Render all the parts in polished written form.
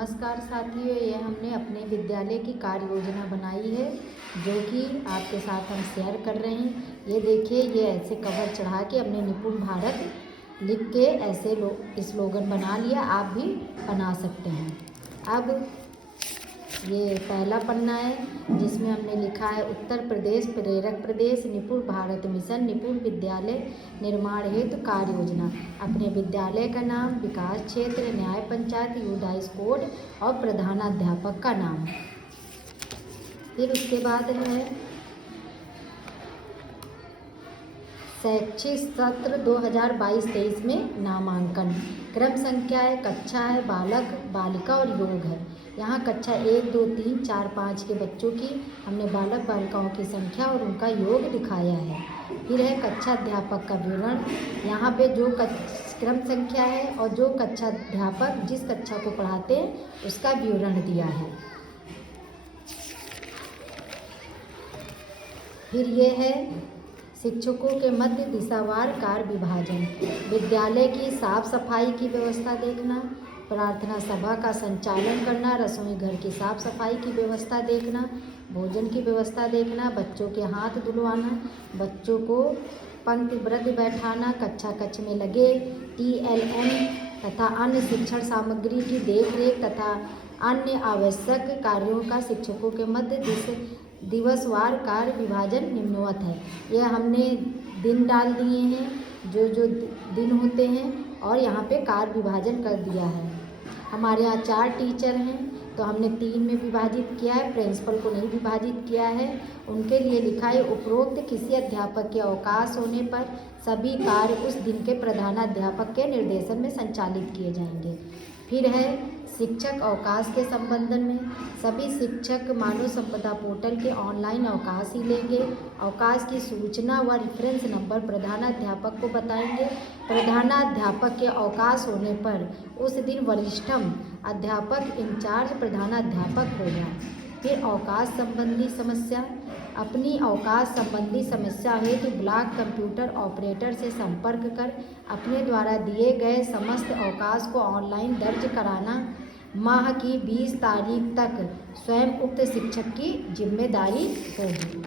नमस्कार साथियों, ये हमने अपने विद्यालय की कार्य योजना बनाई है जो कि आपके साथ हम शेयर कर रहे हैं। ये देखिए, ये ऐसे कवर चढ़ा के हमने निपुण भारत लिख के ऐसे स्लोगन बना लिया। आप भी बना सकते हैं। अब ये पहला पन्ना है जिसमें हमने लिखा है उत्तर प्रदेश प्रेरक प्रदेश, निपुण भारत मिशन, निपुण विद्यालय निर्माण हेतु कार्य योजना। अपने विद्यालय का नाम, विकास क्षेत्र, न्याय पंचायत, यूडाइस कोड और प्रधानाध्यापक का नाम। फिर उसके बाद है शैक्षिक सत्र 2022-23 में नामांकन। क्रम संख्या है, कक्षा है, बालक बालिका और योग है। यहाँ कक्षा 1, 2, 3, 4, 5 के बच्चों की हमने बालक बालिकाओं की संख्या और उनका योग दिखाया है। फिर है कक्षा अध्यापक का विवरण। यहाँ पे जो क्रम संख्या है और जो कक्षा अध्यापक जिस कक्षा को पढ़ाते हैं उसका विवरण दिया है। फिर ये है शिक्षकों के मध्य दिशावार कार्य विभाजन। विद्यालय की साफ सफाई की व्यवस्था देखना, प्रार्थना सभा का संचालन करना, रसोई घर की साफ सफाई की व्यवस्था देखना, भोजन की व्यवस्था देखना, बच्चों के हाथ धुलवाना, बच्चों को पंक्तिबद्ध बैठाना, कक्षा कक्ष में लगे TLM तथा अन्य शिक्षण सामग्री की देखरेख तथा अन्य आवश्यक कार्यों का शिक्षकों के मध्य दिवसवार कार्य विभाजन निम्नवत है। यह हमने दिन डाल दिए हैं, जो जो दिन होते हैं, और यहाँ पे कार्य विभाजन कर दिया है। हमारे यहाँ 4 टीचर हैं तो हमने 3 में विभाजित किया है, प्रिंसिपल को नहीं विभाजित किया है। उनके लिए लिखा है उपरोक्त किसी अध्यापक के अवकाश होने पर सभी कार्य उस दिन के प्रधानाध्यापक के निर्देशन में संचालित किए जाएंगे। फिर है शिक्षक अवकाश के संबंध में सभी शिक्षक मानव संपदा पोर्टल के ऑनलाइन अवकाश ही लेंगे। अवकाश की सूचना व रेफरेंस नंबर प्रधानाध्यापक को बताएंगे। प्रधानाध्यापक के अवकाश होने पर उस दिन वरिष्ठम अध्यापक इंचार्ज प्रधानाध्यापक होगा। फिर अवकाश संबंधी समस्या। अपनी अवकाश संबंधी समस्या हेतु ब्लॉक कंप्यूटर ऑपरेटर से संपर्क कर अपने द्वारा दिए गए समस्त अवकाश को ऑनलाइन दर्ज कराना माह की 20 तारीख तक स्वयं उक्त शिक्षक की जिम्मेदारी होगी।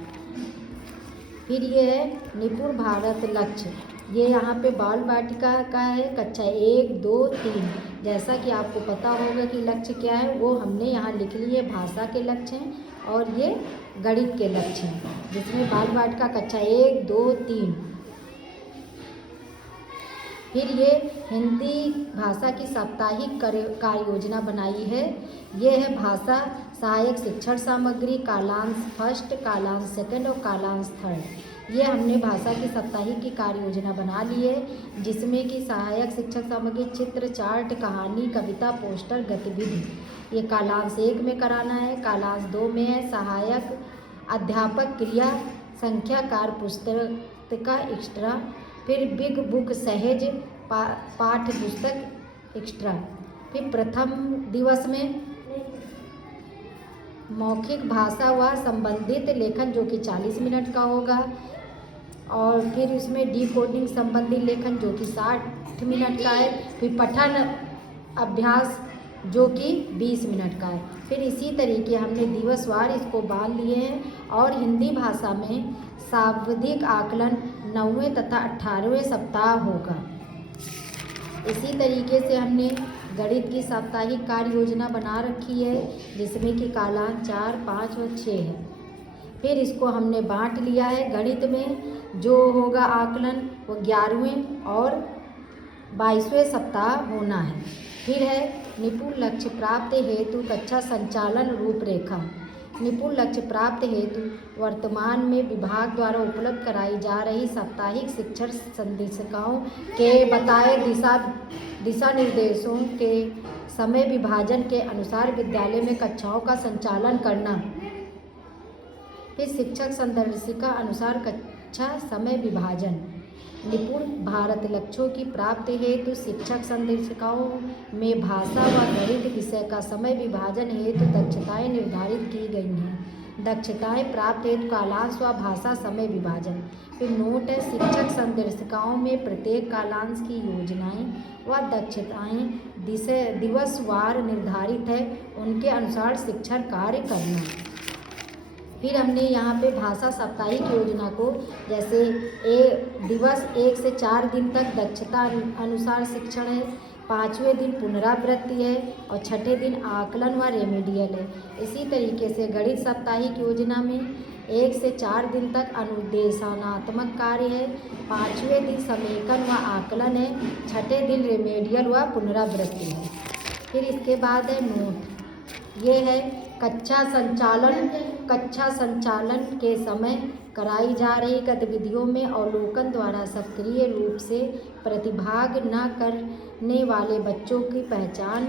फिर ये है निपुण भारत लक्ष्य। ये यहाँ पे बाल वाटिका का है, कक्षा 1, 2, 3। जैसा कि आपको पता होगा कि लक्ष्य क्या है, वो हमने यहाँ लिख लिए। भाषा के लक्ष्य हैं और ये गणित के लक्ष्य हैं, जिसमें बाल वाटिका कक्षा 1, 2, 3। फिर ये हिंदी भाषा की साप्ताहिक कार्य योजना बनाई है। ये है भाषा सहायक शिक्षण सामग्री कालांश फर्स्ट, कालांश सेकंड और कालांश थर्ड। ये हमने भाषा की साप्ताहिक की कार्य योजना बना ली है, जिसमें कि सहायक शिक्षक सामग्री चित्र, चार्ट, कहानी, कविता, पोस्टर, गतिविधि ये कालांश 1 में कराना है। कालांश 2 में है सहायक अध्यापक क्रिया संख्याकार पुस्तक एक्स्ट्रा। फिर बिग बुक सहज पाठ्य पुस्तक एक्स्ट्रा। फिर प्रथम दिवस में मौखिक भाषा व संबंधित लेखन जो कि 40 मिनट का होगा, और फिर उसमें डिकोडिंग संबंधी लेखन जो कि 60 मिनट का है। फिर पठन अभ्यास जो कि 20 मिनट का है। फिर इसी तरीके हमने दिवसवार इसको बांध लिए हैं। और हिंदी भाषा में शाब्दिक आकलन 9वें तथा 18वें सप्ताह होगा। इसी तरीके से हमने गणित की साप्ताहिक कार्य योजना बना रखी है, जिसमें कि कालांश 4, 5 और 6 है। फिर इसको हमने बांट लिया है। गणित में जो होगा आकलन वो 11वें और 22वें सप्ताह होना है। फिर है निपुण लक्ष्य प्राप्ति हेतु कक्षा संचालन रूपरेखा। निपुण लक्ष्य प्राप्ति हेतु वर्तमान में विभाग द्वारा उपलब्ध कराई जा रही साप्ताहिक शिक्षण संदेशिकाओं के बताए दिशा निर्देशों के समय विभाजन के अनुसार विद्यालय में कक्षाओं का संचालन करना। फिर शिक्षक संदर्शिका अनुसार कक्षा समय विभाजन। निपुण भारत लक्ष्यों की प्राप्ति हेतु शिक्षक संदर्शिकाओं में भाषा व गणित विषय का समय विभाजन हेतु दक्षताएं निर्धारित की गई हैं। दक्षताएं प्राप्त हेतु कालांश व भाषा समय विभाजन। फिर नोट है, शिक्षक संदर्शिकाओं में प्रत्येक कालांश की योजनाएं व दक्षताएं दिवसवार निर्धारित है, उनके अनुसार शिक्षण कार्य करना। फिर हमने यहाँ पे भाषा साप्ताहिक योजना को जैसे दिवस 1 से 4 दिन तक दक्षता अनुसार शिक्षण है, 5वें दिन पुनरावृत्ति है और 6ठे दिन आकलन व रेमेडियल है। इसी तरीके से गणित साप्ताहिक योजना में 1 से 4 दिन तक अनुदेशानात्मक कार्य है, 5वें दिन समेकन व आकलन है, 6ठे दिन रेमेडियल व पुनरावृत्ति है। फिर इसके बाद है नोट, ये है कक्षा संचालन के समय कराई जा रही गतिविधियों में अवलोकन द्वारा सक्रिय रूप से प्रतिभाग न करने वाले बच्चों की पहचान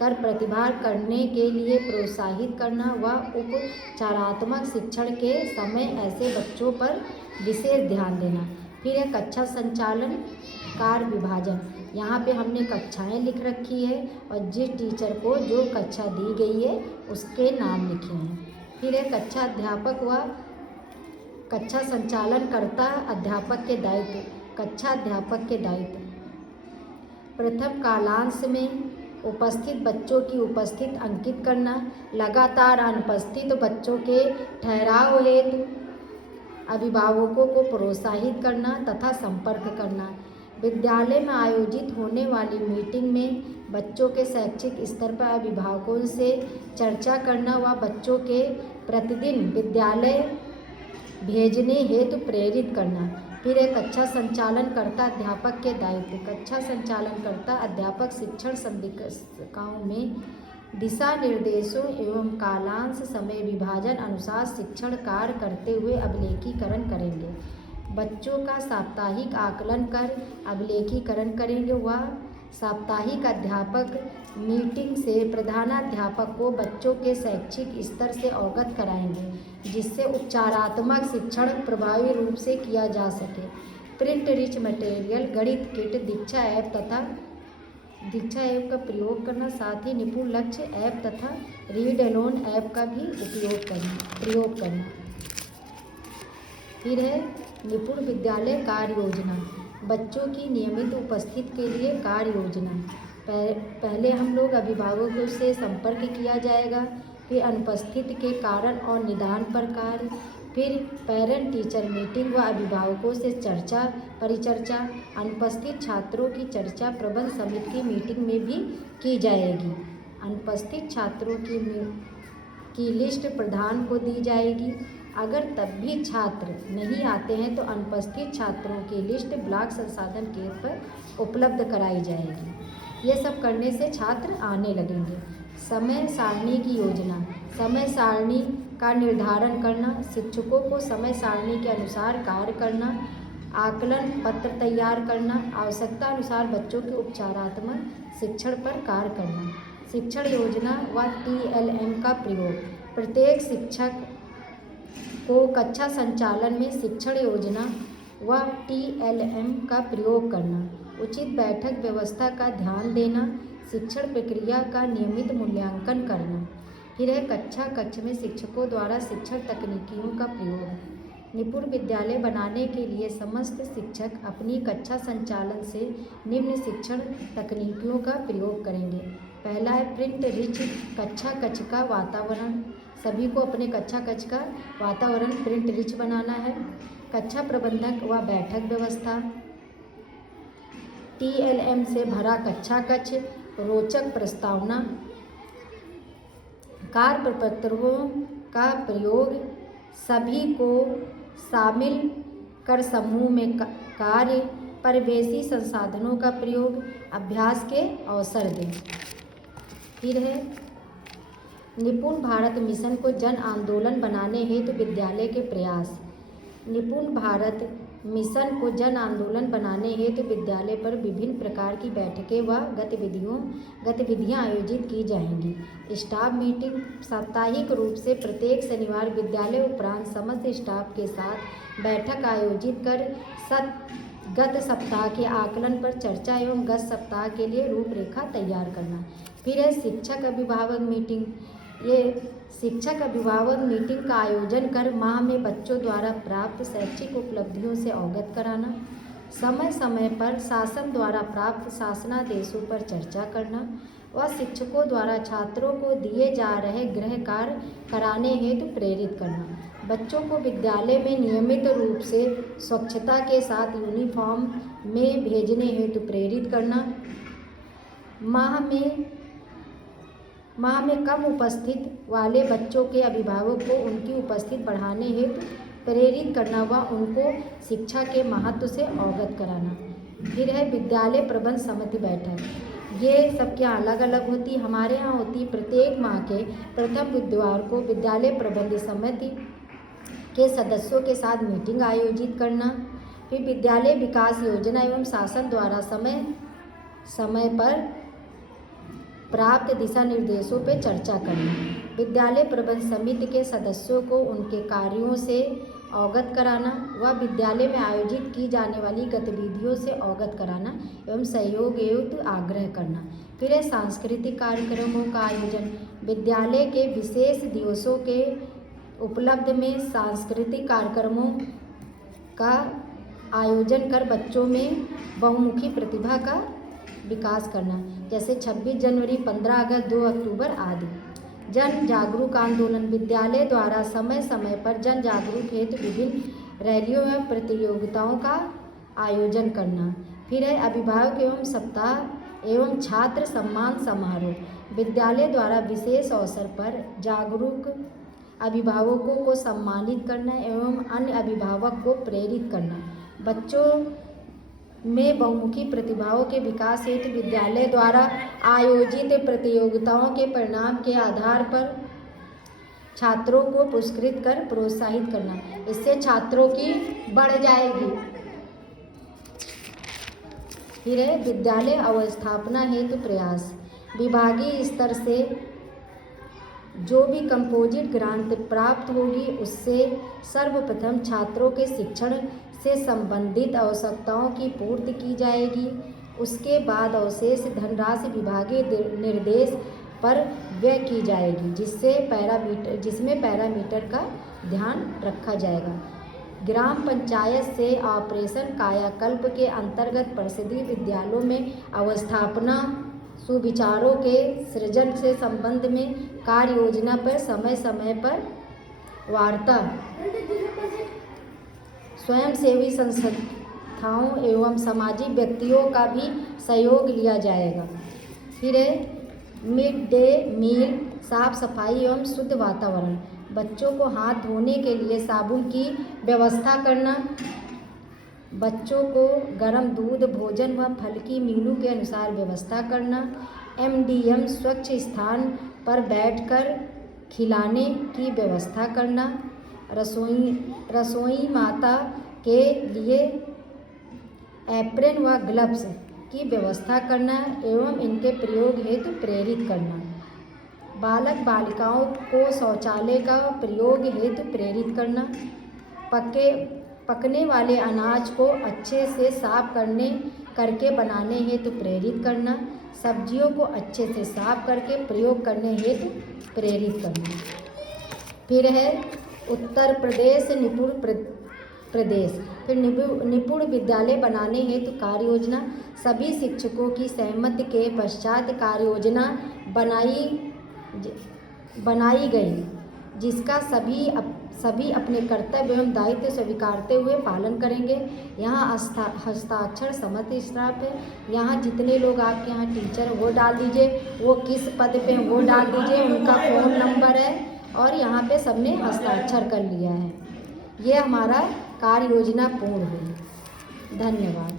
कर प्रतिभाग करने के लिए प्रोत्साहित करना व उपचारात्मक शिक्षण के समय ऐसे बच्चों पर विशेष ध्यान देना। फिर है कक्षा संचालन कार्य विभाजन। यहाँ पे हमने कक्षाएं लिख रखी है और जिस टीचर को जो कक्षा दी गई है उसके नाम लिखे हैं। फिर है कक्षा अध्यापक व कक्षा संचालन करता अध्यापक के दायित्व। कक्षा अध्यापक के दायित्व, प्रथम कालांश में उपस्थित बच्चों की उपस्थिति अंकित करना, लगातार अनुपस्थित बच्चों के ठहराव हेतु अभिभावकों को प्रोत्साहित करना तथा संपर्क करना। विद्यालय में आयोजित होने वाली मीटिंग में बच्चों के शैक्षिक स्तर पर अभिभावकों से चर्चा करना व बच्चों के प्रतिदिन विद्यालय भेजने हेतु प्रेरित करना। फिर एक कक्षा संचालन करता अध्यापक के दायित्व। कक्षा संचालन करता अध्यापक शिक्षण संदिग्धाओं में दिशा निर्देशों एवं कालांश समय विभाजन अनुसार शिक्षण कार्य करते हुए अभिलेखीकरण करेंगे। बच्चों का साप्ताहिक आकलन कर अभिलेखीकरण करेंगे व साप्ताहिक अध्यापक मीटिंग से प्रधानाध्यापक को बच्चों के शैक्षिक स्तर से अवगत कराएंगे, जिससे उपचारात्मक शिक्षण प्रभावी रूप से किया जा सके। प्रिंट रिच मटेरियल, गणित किट, दीक्षा ऐप का प्रयोग करना, साथ ही निपुण लक्ष्य ऐप तथा रीड एलोन ऐप का भी प्रयोग करना। फिर है निपुण विद्यालय कार्य योजना, बच्चों की नियमित उपस्थिति के लिए कार्य योजना। पहले हम लोग अभिभावकों से संपर्क किया जाएगा, फिर अनुपस्थिति के कारण और निदान पर कार्य, फिर पेरेंट टीचर मीटिंग व अभिभावकों से परिचर्चा, अनुपस्थित छात्रों की चर्चा प्रबंध समिति की मीटिंग में भी की जाएगी। अनुपस्थित छात्रों की लिस्ट प्रधान को दी जाएगी। अगर तब भी छात्र नहीं आते हैं तो अनुपस्थित छात्रों की लिस्ट ब्लॉक संसाधन केंद्र पर उपलब्ध कराई जाएगी। ये सब करने से छात्र आने लगेंगे। समय सारणी की योजना, समय सारणी का निर्धारण करना, शिक्षकों को समय सारणी के अनुसार कार्य करना, आकलन पत्र तैयार करना, आवश्यकता अनुसार बच्चों के उपचारात्मक शिक्षण पर कार्य करना। शिक्षण योजना व TLM का प्रयोग, प्रत्येक शिक्षक को कक्षा संचालन में शिक्षण योजना व TLM का प्रयोग करना, उचित बैठक व्यवस्था का ध्यान देना, शिक्षण प्रक्रिया का नियमित मूल्यांकन करना। फिर है कक्ष में शिक्षकों द्वारा शिक्षण तकनीकियों का प्रयोग। निपुण विद्यालय बनाने के लिए समस्त शिक्षक अपनी कक्षा संचालन से निम्न शिक्षण तकनीकियों का प्रयोग करेंगे। पहला है प्रिंट रिच कक्षा कक्ष का वातावरण, सभी को अपने कक्षा कक्ष का वातावरण प्रिंट रिच बनाना है। कक्षा प्रबंधक व बैठक व्यवस्था, TLM से भरा कक्षा कक्ष, रोचक प्रस्तावना, कार्य प्रपत्रों का प्रयोग, सभी को शामिल कर समूह में कार्य, परिवेशी संसाधनों का प्रयोग, अभ्यास के अवसर दें। फिर है निपुण भारत मिशन को जन आंदोलन बनाने हेतु विद्यालय के प्रयास। निपुण भारत मिशन को जन आंदोलन बनाने हेतु विद्यालय पर विभिन्न प्रकार की बैठकें व गतिविधियां आयोजित की जाएंगी। स्टाफ मीटिंग, साप्ताहिक रूप से प्रत्येक शनिवार विद्यालय उपरांत समस्त स्टाफ के साथ बैठक आयोजित कर गत सप्ताह के आकलन पर चर्चा एवं गत सप्ताह के लिए रूपरेखा तैयार करना। फिर है शिक्षक अभिभावक मीटिंग, ये शिक्षक अभिभावक मीटिंग का आयोजन कर माह में बच्चों द्वारा प्राप्त शैक्षिक उपलब्धियों से अवगत कराना, समय समय पर शासन द्वारा प्राप्त शासनादेशों पर चर्चा करना व शिक्षकों द्वारा छात्रों को दिए जा रहे गृह कार्य कराने हेतु प्रेरित करना, बच्चों को विद्यालय में नियमित रूप से स्वच्छता के साथ यूनिफॉर्म में भेजने हेतु प्रेरित करना, माह में कम उपस्थित वाले बच्चों के अभिभावक को उनकी उपस्थिति बढ़ाने हेतु प्रेरित करना व उनको शिक्षा के महत्व से अवगत कराना। फिर है विद्यालय प्रबंध समिति बैठक। ये सबके यहाँ अलग अलग होती, हमारे यहाँ होती प्रत्येक माह के प्रथम बुधवार को विद्यालय प्रबंध समिति के सदस्यों के साथ मीटिंग आयोजित करना। फिर विद्यालय विकास योजना एवं शासन द्वारा समय समय पर प्राप्त दिशा निर्देशों पर चर्चा करना, विद्यालय प्रबंध समिति के सदस्यों को उनके कार्यों से अवगत कराना व विद्यालय में आयोजित की जाने वाली गतिविधियों से अवगत कराना एवं सहयोग हेतु आग्रह करना। फिर है सांस्कृतिक कार्यक्रमों का आयोजन, विद्यालय के विशेष दिवसों के उपलब्ध में सांस्कृतिक कार्यक्रमों का आयोजन कर बच्चों में बहुमुखी प्रतिभा का विकास करना, जैसे 26 जनवरी, 15 अगस्त, 2 अक्टूबर आदि। जन जागरूक आंदोलन, विद्यालय द्वारा समय समय पर जन जागरूक हेतु विभिन्न रैलियों एवं प्रतियोगिताओं का आयोजन करना। फिर है अभिभावक एवं सप्ताह एवं छात्र सम्मान समारोह, विद्यालय द्वारा विशेष अवसर पर जागरूक अभिभावकों को सम्मानित करना एवं अन्य अभिभावक को प्रेरित करना, बच्चों में बहुमुखी प्रतिभाओं के विकास हेतु विद्यालय द्वारा आयोजित प्रतियोगिताओं के परिणाम के आधार पर छात्रों को पुरस्कृत कर प्रोत्साहित करना, इससे छात्रों की बढ़ जाएगी। फिर है विद्यालय अवस्थापना हेतु प्रयास, विभागीय स्तर से जो भी कंपोजिट ग्रांट प्राप्त होगी उससे सर्वप्रथम छात्रों के शिक्षण से संबंधित आवश्यकताओं की पूर्ति की जाएगी। उसके बाद अवशेष धनराशि विभागीय निर्देश पर व्यय की जाएगी, जिसमें पैरामीटर का ध्यान रखा जाएगा। ग्राम पंचायत से ऑपरेशन कायाकल्प के अंतर्गत परिषदीय विद्यालयों में अवस्थापना सुविचारों के सृजन से संबंध में कार्य योजना पर समय समय पर वार्ता, स्वयंसेवी संस्थाओं एवं सामाजिक व्यक्तियों का भी सहयोग लिया जाएगा। फिर है मिड डे मील, साफ सफाई एवं शुद्ध वातावरण, बच्चों को हाथ धोने के लिए साबुन की व्यवस्था करना, बच्चों को गर्म दूध, भोजन व फल की मेनू के अनुसार व्यवस्था करना, MDM स्वच्छ स्थान पर बैठकर खिलाने की व्यवस्था करना, रसोई माता के लिए एप्रन व ग्लव्स की व्यवस्था करना एवं इनके प्रयोग हेतु प्रेरित करना, बालक बालिकाओं को शौचालय का प्रयोग हेतु प्रेरित करना, पकने वाले अनाज को अच्छे से साफ करके बनाने हेतु प्रेरित करना, सब्जियों को अच्छे से साफ करके प्रयोग करने हेतु प्रेरित करना। फिर है उत्तर प्रदेश निपुण प्रदेश, फिर निपुण विद्यालय बनाने हेतु कार्य योजना, सभी शिक्षकों की सहमति के पश्चात कार्य योजना बनाई गई, जिसका सभी अपने कर्तव्य एवं दायित्व स्वीकारते हुए पालन करेंगे। यहाँ हस्ताक्षर समति स्टाफ है, यहाँ जितने लोग आपके यहाँ टीचर वो डाल दीजिए, वो किस पद पे वो डाल दीजिए, उनका फ़ोन नंबर है और यहाँ पे सबने हस्ताक्षर कर लिया है। ये हमारा कार्य योजना पूर्ण हुई। धन्यवाद।